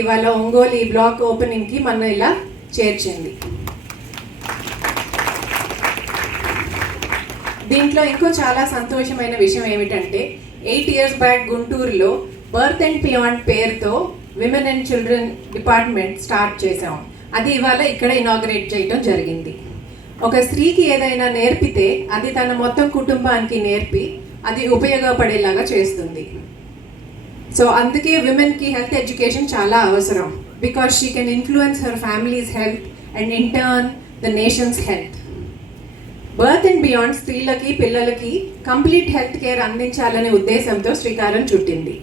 ఇవాళ ఒంగోలు ఈ black opening కి మన ఇలా చేర్చింది. దీంట్లో ఇంకో చాలా సంతోషమైన విషయం ఏమిటంటే 8 years బ్యాక్ గుంటూరులో బర్త్ అండ్ బియాండ్ పేరుతో women and children department start చేసాం. అది ఇవాళ ఇక్కడ ఇనాగరేట్ చేయడం జరిగింది. ఒక స్త్రీకి ఏదైనా నేర్పితే అది తన మొత్తం కుటుంబానికి నేర్పి అది ఉపయోగపడేలాగా చేస్తుంది. సో అందుకే విమెన్కి హెల్త్ ఎడ్యుకేషన్ చాలా అవసరం. Because she can influence her families health and in turn the nations health. Birth and beyond స్త్రీలకి పిల్లలకి కంప్లీట్ హెల్త్ కేర్ అందించాలనే ఉద్దేశంతో శ్రీకారం చుట్టింది.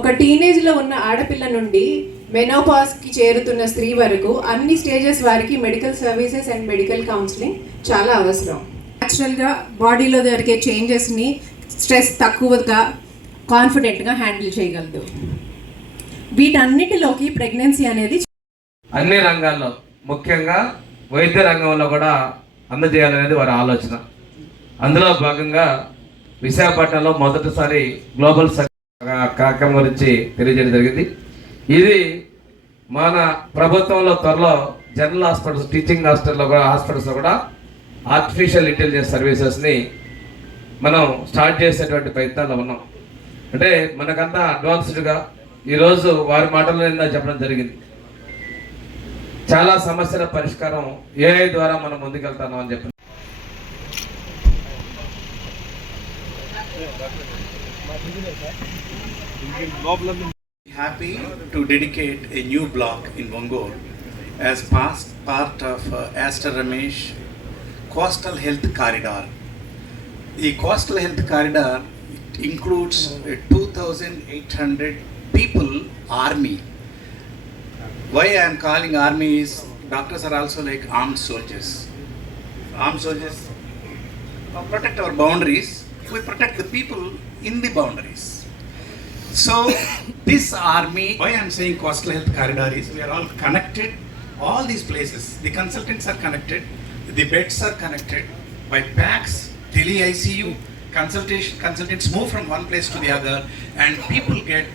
ఒక టీనేజ్లో ఉన్న ఆడపిల్ల నుండి మెనోపాజ్కి చేరుతున్న స్త్రీ వరకు అన్ని స్టేజెస్ వారికి medical services and medical counselling చాలా అవసరం. న్యాచురల్గా బాడీలో జరిగే చేంజెస్ని స్ట్రెస్ తక్కువగా కాన్ఫిడెంట్గా హ్యాండిల్ చేయగలదు. వీటన్నిటిలోకి ప్రెగ్నెన్సీ అనేది అన్ని రంగాల్లో ముఖ్యంగా వైద్య రంగంలో కూడా అందజేయాలనేది వారి ఆలోచన. అందులో భాగంగా విశాఖపట్నంలో మొదటిసారి గ్లోబల్ కార్యక్రమం గురించి తెలియజేయడం జరిగింది. ఇది మన ప్రభుత్వంలో త్వరలో జనరల్ హాస్పిటల్స్, టీచింగ్ హాస్పిటల్స్లో కూడా ఆర్టిఫిషియల్ ఇంటెలిజెన్స్ సర్వీసెస్ని మనం స్టార్ట్ చేసేటువంటి ప్రయత్నాల్లో ఉన్నాం. అంటే మనకంతా అడ్వాన్స్డ్గా ఈరోజు వారి మాటల్లో చెప్పడం జరిగింది, చాలా సమస్యల పరిష్కారం ఏఐ ద్వారా మనం ముందుకెళ్తాం అని చెప్పి. Happy to dedicate a new block in Ongole as part of Aster Ramesh Coastal Health Corridor. The Coastal Health Corridor includes a 2,800 people army. Why I am calling army is doctors are also like armed soldiers. Armed soldiers protect our boundaries we protect the people in the boundaries. So this army, why I'm saying coastal health corridor is we are all connected, all these places, the consultants are connected, the beds are connected by PACS, tele-ICU, consultants move from one place to the other, and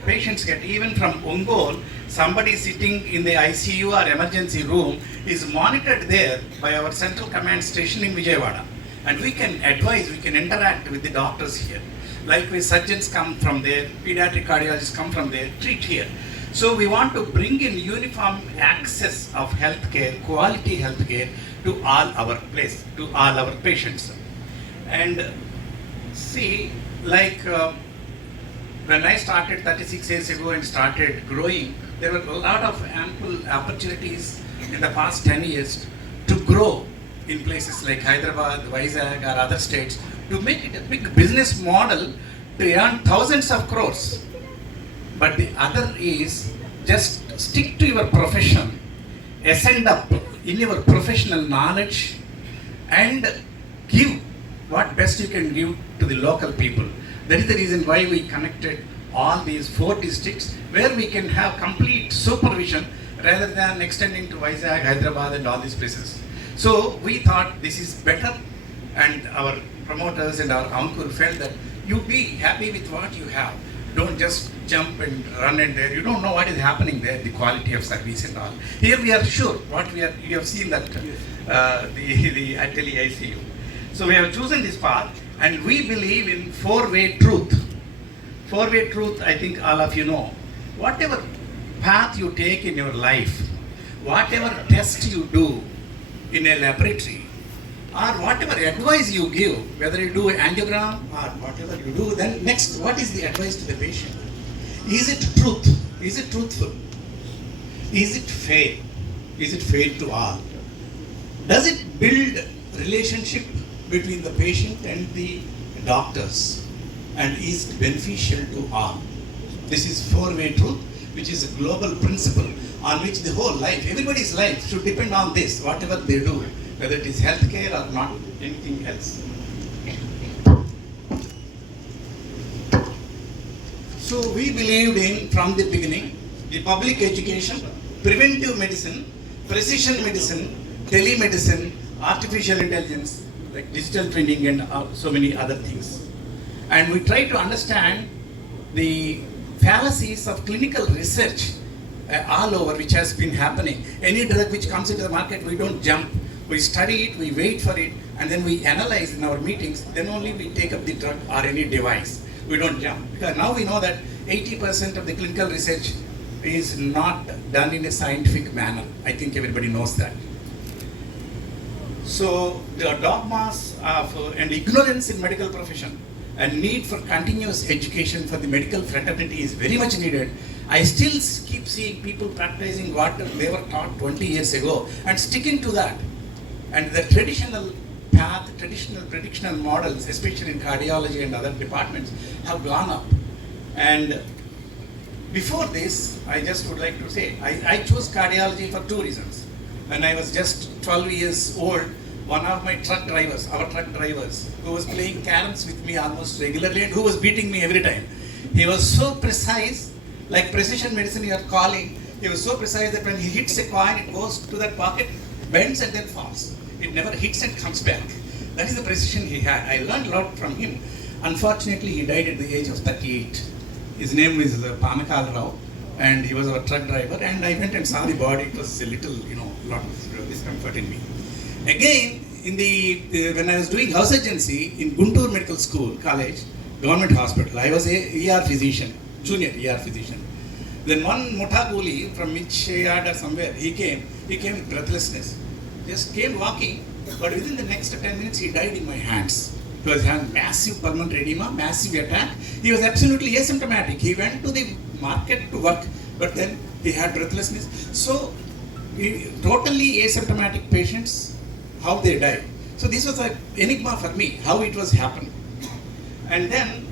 patients get, even from Ongole, somebody sitting in the ICU or emergency room is monitored there by our central command station in Vijayawada. And we can advise, we can interact with the doctors here. Likewise, surgeons come from there, pediatric cardiologists come from there, treat here. So we want to bring in uniform access of healthcare, quality healthcare to all our patients. And see, like when I started 36 years ago and started growing, there were a lot of ample opportunities in the past 10 years to grow in places like Hyderabad, Vizag or other states, to make it a big business model to earn thousands of crores. But the other is just stick to your profession, ascend up in your professional knowledge and give what best you can give to the local people. That is the reason why we connected all these 4 districts where we can have complete supervision rather than extending to Vizag, Hyderabad and all these places. So we thought this is better, and our promoters and our Ankur felt that you be happy with what you have. Don't just jump and run in there. You don't know what is happening there, the quality of service and all. Here we are sure you have seen that the Ateli ICU. So we have chosen this path, and we believe in four-way truth. Four-way truth, I think all of you know. Whatever path you take in your life, whatever test you do in a laboratory, or whatever advice you give, whether you do an angiogram or whatever you do, then next, what is the advice to the patient? Is it truth? Is it truthful? Is it fair? Is it fair to all? Does it build relationship between the patient and the doctors? And is it beneficial to all? This is four-way truth, which is a global principle on which the whole life, everybody's life should depend on this, whatever they do, whether it is healthcare or not anything else. So we believed in, from the beginning, the public education, preventive medicine, precision medicine, telemedicine, artificial intelligence, like digital twinning and so many other things. And we try to understand the fallacies of clinical research all over, which has been happening. Any drug which comes into the market, we don't jump. We study it, we wait for it, and then we analyze in our meetings, then only we take up the drug or any device. We don't jump. Because now we know that 80% of the clinical research is not done in a scientific manner. I think everybody knows that. So the dogmas of and ignorance in medical profession and need for continuous education for the medical fraternity is very much needed. I still keep seeing people practicing what they were taught 20 years ago and sticking to that. And the traditional path, traditional predictional models, especially in cardiology and other departments, have gone up. And before this, I just would like to say, I chose cardiology for 2 reasons. When I was just 12 years old, one of my truck drivers, our truck drivers, who was playing caroms with me almost regularly and who was beating me every time, he was so precise, like precision medicine you are calling, he was so precise that when he hits a coin, it goes to that pocket, bends and then falls. It never hits and comes back. That is the precision he had. I learned a lot from him. Unfortunately, he died at the age of 38. His name is Pamakal Rao, and he was our truck driver, and I went and saw the body. It was a little, lot of discomfort in me. Again, when I was doing house agency in Guntur Medical School, college, government hospital, I was a ER physician, junior ER physician. Then one Mutakuli from Michayad or somewhere, he came with breathlessness. Just came walking, but within the next 10 minutes, he died in my hands. He was having massive pulmonary edema, massive attack. He was absolutely asymptomatic. He went to the market to work, but then he had breathlessness. So, totally asymptomatic patients, how they died. So this was an enigma for me, how it was happening. And then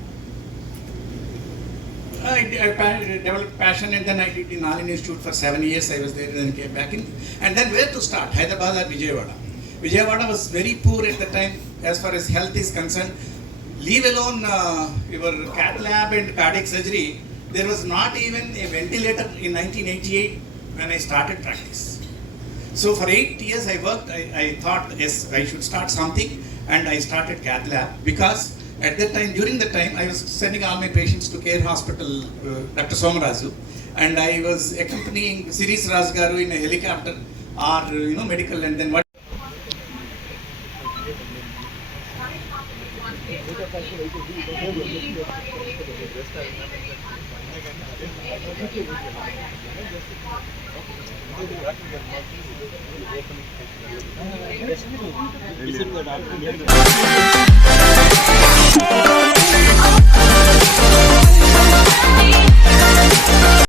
I developed passion, and then I did in Nalini Institute for 7 years. I was there and then came back in. And then where to start? Hyderabad or Vijayawada? Vijayawada was very poor at the time as far as health is concerned. Leave alone your cath lab and cardiac surgery, there was not even a ventilator in 1988 when I started practice. So for 8 years I worked, I thought, yes, I should start something, and I started cath lab because at that time, during the time, I was sending all my patients to Care Hospital, Dr. Somaraju, and I was accompanying Siris Raj Garu in a helicopter or, medical, and then what. Is it the doctor?